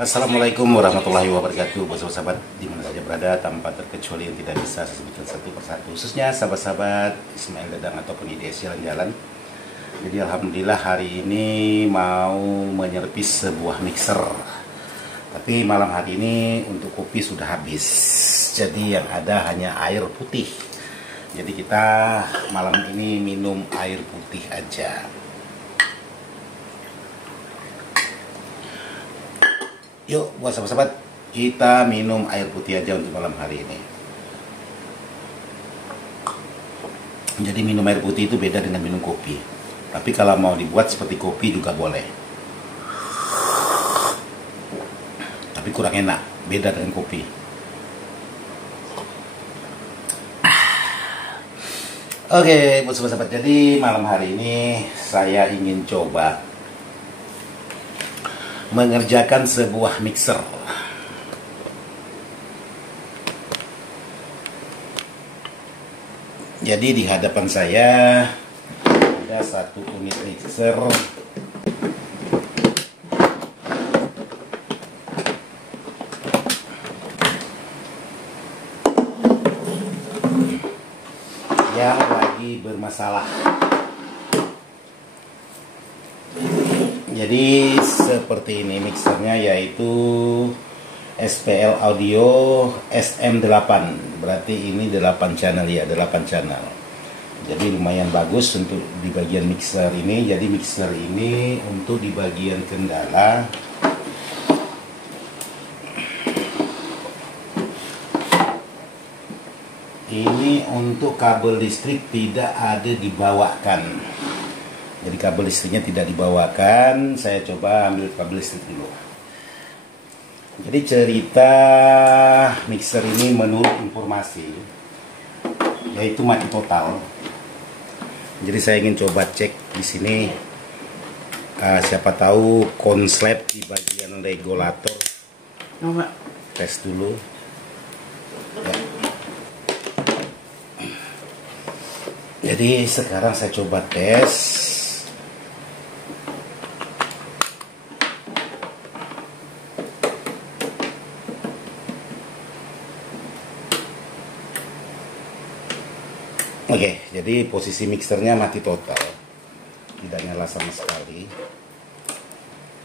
Assalamualaikum warahmatullahi wabarakatuh. Buat sahabat di mana saja berada, tanpa terkecuali yang tidak bisa saya sebutkan satu persatu, khususnya sahabat-sahabat Ismail Dadang ataupun IDS Jalan-Jalan. Jadi alhamdulillah hari ini mau menyervis sebuah mixer. Tapi malam hari ini untuk kopi sudah habis. Jadi yang ada hanya air putih. Jadi kita malam ini minum air putih aja. Yuk buat sahabat-sahabat, kita minum air putih aja untuk malam hari ini. Jadi minum air putih itu beda dengan minum kopi. Tapi kalau mau dibuat seperti kopi juga boleh. Tapi kurang enak, beda dengan kopi. Oke, buat sahabat-sahabat, jadi malam hari ini saya ingin coba mengerjakan sebuah mixer. Jadi di hadapan saya ada satu unit mixer yang lagi bermasalah. Jadi seperti ini mixernya, yaitu SPL Audio SM8. Berarti ini 8 channel ya, 8 channel. Jadi lumayan bagus untuk di bagian mixer ini. Jadi mixer ini untuk di bagian kendala ini untuk kabel listrik tidak ada dibawakan. Jadi kabel listriknya tidak dibawakan. Saya coba ambil kabel listrik dulu. Jadi cerita mixer ini menurut informasi yaitu mati total. Jadi saya ingin coba cek di sini. Siapa tahu konslet di bagian regulator. Tes dulu. Ya. Jadi sekarang saya coba tes. Oke, jadi posisi mixernya mati total, tidak nyala sama sekali.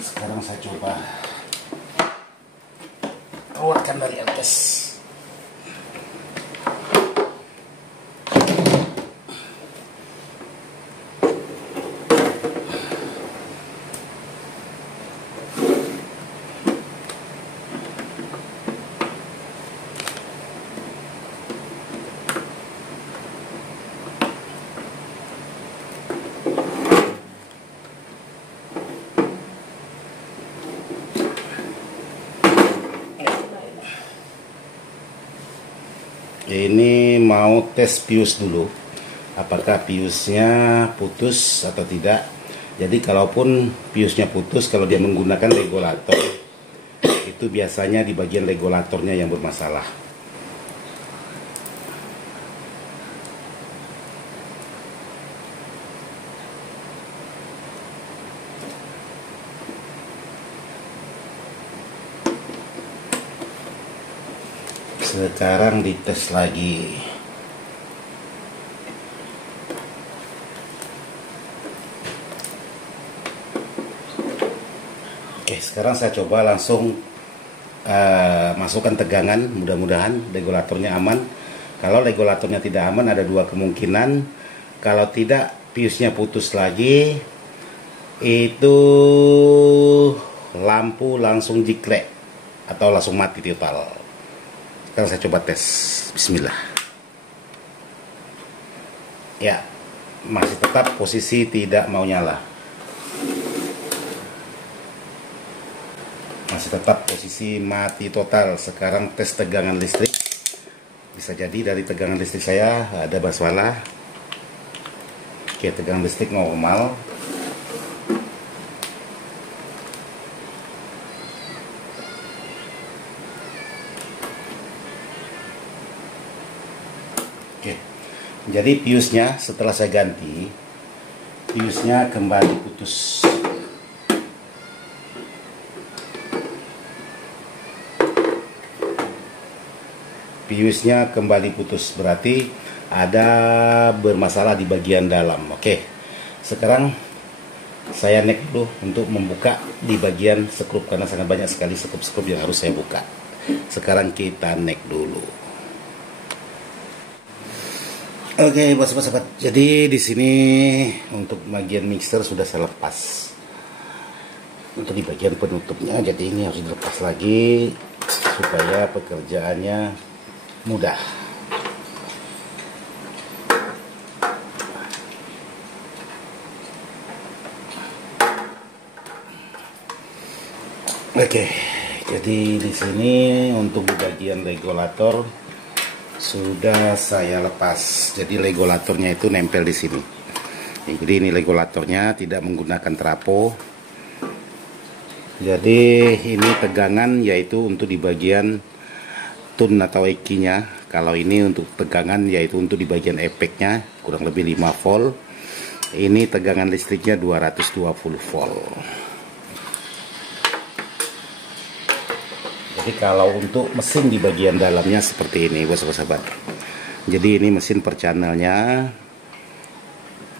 Sekarang saya coba keluarkan dari atas. Ini mau tes pius dulu, apakah piusnya putus atau tidak. Jadi kalaupun piusnya putus, kalau dia menggunakan regulator, itu biasanya di bagian regulatornya yang bermasalah. Sekarang dites lagi. Oke, sekarang saya coba langsung masukkan tegangan. Mudah-mudahan regulatornya aman. Kalau regulatornya tidak aman, ada dua kemungkinan. Kalau tidak, piusnya putus lagi, itu lampu langsung jiklek atau langsung mati total. Sekarang saya coba tes. Bismillah. Ya, masih tetap posisi tidak mau nyala. Masih tetap posisi mati total. Sekarang tes tegangan listrik. Bisa jadi dari tegangan listrik saya ada masalah. Oke, tegangan listrik normal. Jadi piusnya setelah saya ganti, piusnya kembali putus. fuse-nya kembali putus, berarti ada bermasalah di bagian dalam. Oke, sekarang saya nek dulu untuk membuka di bagian sekrup karena sangat banyak sekali sekrup-sekrup yang harus saya buka. Sekarang kita nek dulu. Oke, bos-bos-bos. Jadi di sini untuk bagian mixer sudah saya lepas. Untuk di bagian penutupnya, jadi ini harus dilepas lagi supaya pekerjaannya mudah. Oke, jadi di sini untuk di bagian regulator sudah saya lepas. Jadi regulatornya itu nempel di sini. Jadi ini regulatornya tidak menggunakan trapo. Jadi ini tegangan yaitu untuk di bagian tune atau ekinya. Kalau ini untuk tegangan yaitu untuk di bagian efeknya kurang lebih 5 volt. Ini tegangan listriknya 220 volt. Jadi kalau untuk mesin di bagian dalamnya seperti ini, bos-bos-sahabat. Jadi ini mesin per channelnya.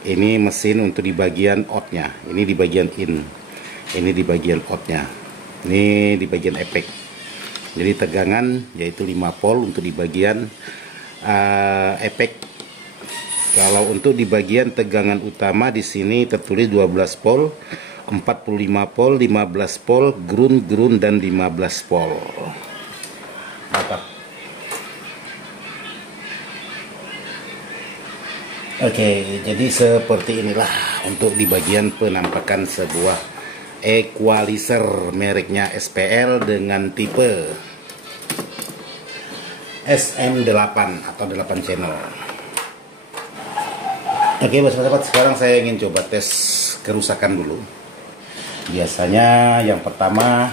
Ini mesin untuk di bagian outnya. Ini di bagian in. Ini di bagian outnya, ini di bagian efek. Jadi tegangan yaitu 5 volt untuk di bagian efek. Kalau untuk di bagian tegangan utama di sini tertulis 12 volt, 45 volt, 15 volt, ground dan 15 volt. Mantap. Oke, jadi seperti inilah untuk di bagian penampakan sebuah equalizer mereknya SPL dengan tipe SM8 atau 8 channel. Oke, bos-bos, sekarang saya ingin coba tes kerusakan dulu. Biasanya yang pertama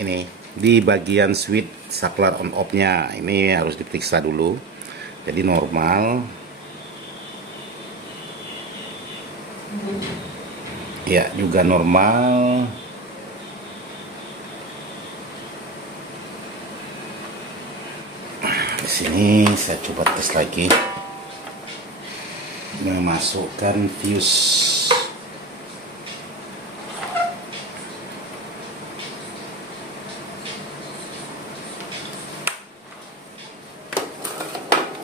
ini di bagian switch saklar on off nya ini harus diperiksa dulu. Jadi normal. Ya, juga normal. Di sini saya coba tes lagi. Memasukkan fuse.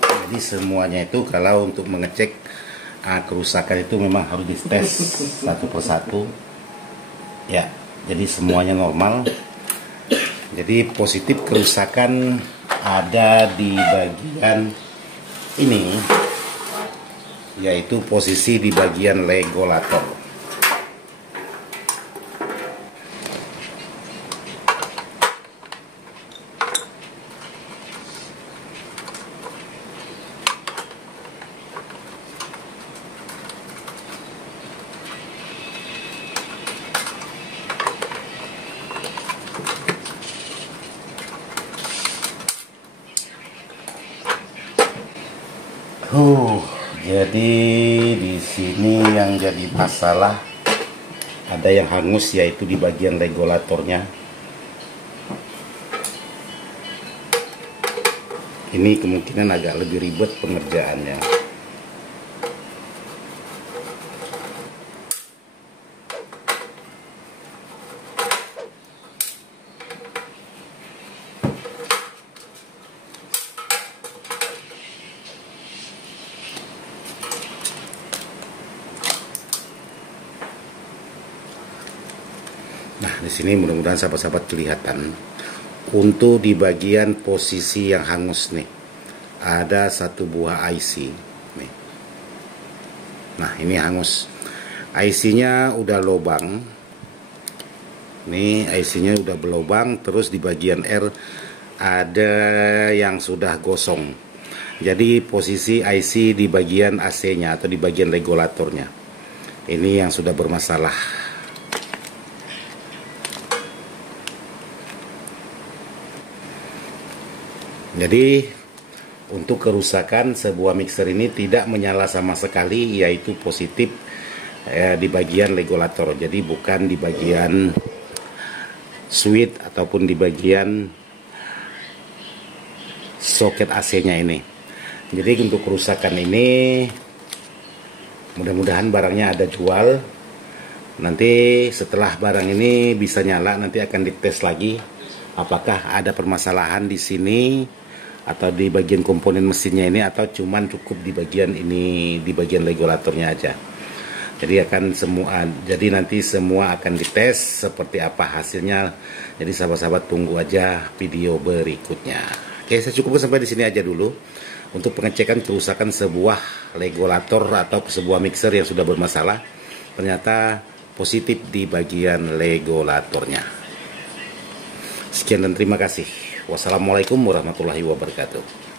Jadi semuanya itu kalau untuk mengecek kerusakan itu memang harus dites satu persatu ya. Jadi semuanya normal. Jadi positif kerusakan ada di bagian ini, yaitu posisi di bagian regulator. Jadi di sini yang jadi masalah ada yang hangus yaitu di bagian regulatornya. Ini kemungkinan agak lebih ribet pengerjaannya. Nah, di sini mudah-mudahan sahabat-sahabat kelihatan. Untuk di bagian posisi yang hangus nih, ada satu buah IC nih. Nah, ini hangus. IC-nya udah lobang. Nih, IC-nya udah berlobang. Terus di bagian R ada yang sudah gosong. Jadi posisi IC di bagian AC-nya atau di bagian regulatornya. Ini yang sudah bermasalah. Jadi untuk kerusakan sebuah mixer ini tidak menyala sama sekali, yaitu positif di bagian regulator. Jadi bukan di bagian switch ataupun di bagian soket AC-nya ini. Jadi untuk kerusakan ini mudah-mudahan barangnya ada jual. Nanti setelah barang ini bisa nyala, nanti akan dites lagi apakah ada permasalahan di sini atau di bagian komponen mesinnya ini, atau cuman cukup di bagian ini, di bagian regulatornya aja. Jadi nanti semua akan dites seperti apa hasilnya. Jadi sahabat-sahabat tunggu aja video berikutnya. Oke, saya cukupkan sampai di sini aja dulu untuk pengecekan kerusakan sebuah regulator atau sebuah mixer yang sudah bermasalah. Ternyata positif di bagian regulatornya. Sekian dan terima kasih. Wassalamualaikum warahmatullahi wabarakatuh.